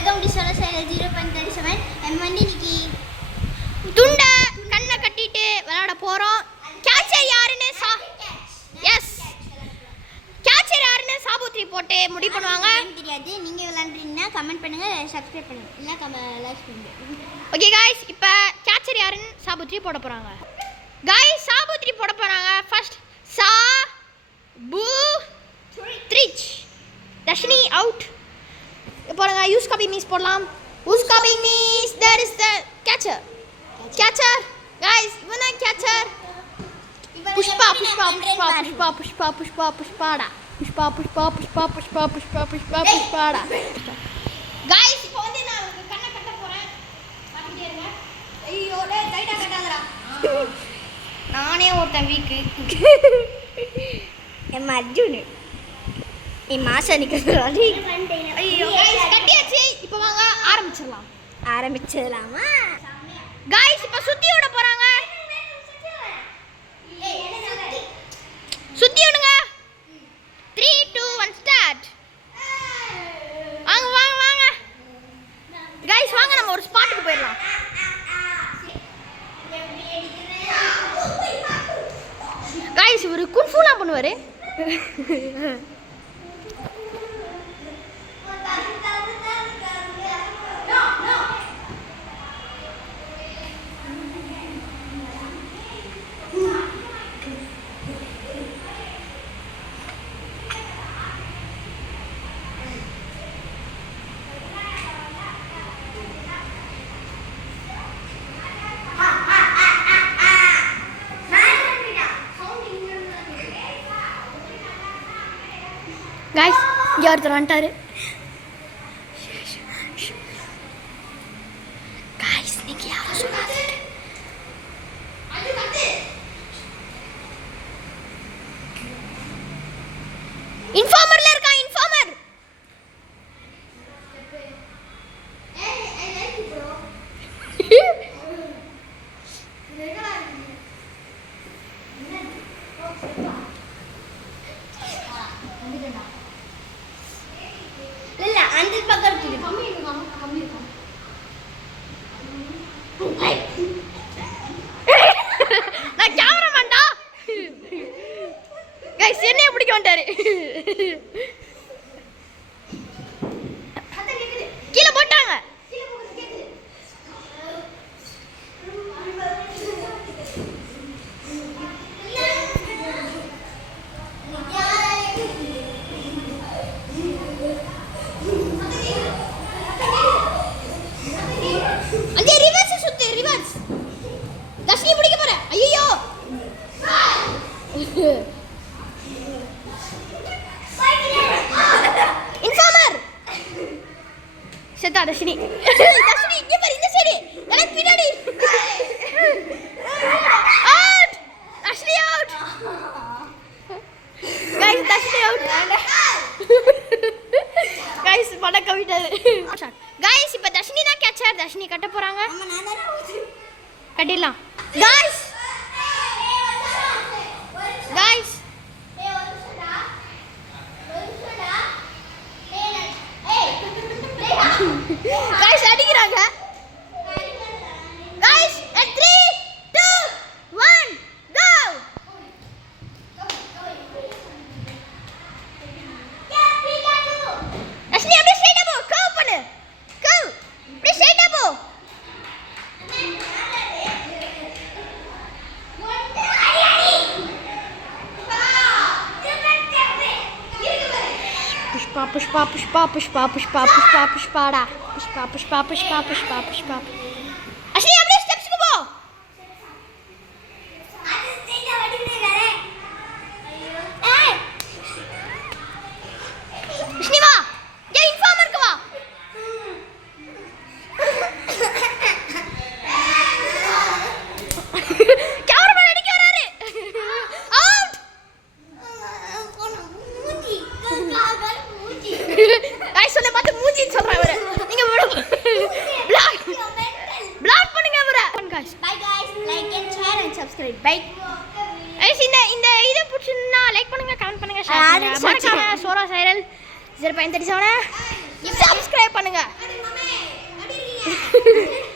Welcome to solo சைரல் 0.37. நம்ம வந்து இன்னைக்கு துண்டை கண்ணை கட்டிட்டு விளையாட போகிறோம். கேட்சர் யாருன்னு கேட்சர் யாருன்னு சாபுத்திரி போட்டு முடிவு பண்ணுவாங்க. தெரியாது. நீங்கள் விளையாண்டுறீங்கன்னா கமெண்ட் பண்ணுங்கள், சப்ஸ்கிரைப் பண்ணுங்கள், இல்லை லைக் பண்ணுங்கள். ஓகே காய்ஸ், இப்போ கேட்சர் யாருன்னு சாபுத்திரி போட போகிறாங்க. காய்ஸ், சாபுத்திரி போட போகிறாங்க. ஃபர்ஸ்ட் சா பூ த்ரிச். தர்ஷினி அவுட். போடுங்க. யூஸ் காப்பி மீஸ் போடலாம். யூஸ் காப்பி மீஸ். There is the catcher. Catcher guys, இவனா கேட்சர். புஷ்பா புஷ்பா புஷ்பா புஷ்பா புஷ்பா புஷ்பா புஷ்பாடா. புஷ்பா புஷ்பா புஷ்பா புஷ்பா புஷ்பா புஷ்பா புஷ்பாடா. गाइस, இப்போ வந்து நான் உங்களுக்கு கண்ணை கட்ட போறேன். பாத்துட்டே இருங்க. ஐயோ, டேய் டைட்டா கட்டாதடா. நானே ஒருத்தன் வீக்கு. எம் அர்ஜுன் மாசா நிக்கிறாடி. ஐயோ गाइस, கட்டியாச்சு. இப்போ வாங்க ஆரம்பிச்சிடலாமா? गाइस, இப்போ சுத்தி ஓட போறாங்க. சுத்தி ஓடுங்க. 3 2 1 ஸ்டார்ட். வாங்க வாங்க வாங்க गाइस, வாங்க நம்ம ஒரு ஸ்பாட்டுக்கு போயிடலாம். गाइस, இவரு குன்ஃபூலாம் பண்ணுவாரு. गाइस, இங்க ஒருத்தர் வந்துட்டாரு. गाइस, நீங்க யாரோ சொன்னாரு. இன்ஃபார்மர்ல இருக்கா. இன்ஃபார்மர். இல்ல அந்த பக்கத்துல நான் கேமராமேன்டா. गाइस, என்னைய பிடிக்க வந்துட்டாரு. கீழே போட்டாங்க. அங்கே ரிவர்ஸ் சுத்து. ரிவர்ஸ். தர்ஷினி பிடிக்க போற. ஐயோ, இன்ஃபார்மர் செத்தா. தர்ஷினி தர்ஷினி இங்க பாரு. இந்த சைடு எனக்கு பின்னாடி. Out. Dharshini out. Guys, Dharshini out. Guys, படக்க விட்டாரு. गाइस, இப்போ தர்ஷினி தான் கேட்சர். தர்ஷினி கட்ட போறாங்க. ஆமா, நான் தான கட்டிடலாம். गाइस गाइस गाइस அடிக்குறாங்க. Guys, 3 2 1 go. அஸ்னி அப்படியே ஸ்ட்ரைட்டா போ. கர்வ் பண்ணு. கர்வ். அப்படியே ஸ்ட்ரைட்டா போ. पुष्पा पुष्पा पुष्पा पुष्पा पुष्पा पुष्पा पुष्पाड़ा. पुष्पा पुष्पा पुष्पा पुष्पा पुष्पा. अश्विनी, अपने स्टेप्स को पो. அது ஸ்ட்ரைட்டா வடிவே வேற. ஏய், अश्विनी வா. ये इन्फॉर्मर को வா. கேமராமேன் அடிக்க வராரு. அவுட். மூஞ்சி காகல் மூஞ்சி. गाइस, சொல்ல பார்த்து மூஞ்சின்னு சொல்றாரு. நீங்க பிளாக் பண்ணுங்க அவரை. Guys, Bye guys, like and share and subscribe. Bye. Guys, இந்த இத பிடிச்சிருந்தா லைக் பண்ணுங்க, கமெண்ட் பண்ணுங்க, ஷேர் பண்ணுங்க. மறக்காம சோலோ சைரல் 0.37 சப்ஸ்கிரைப் பண்ணுங்க. பாய்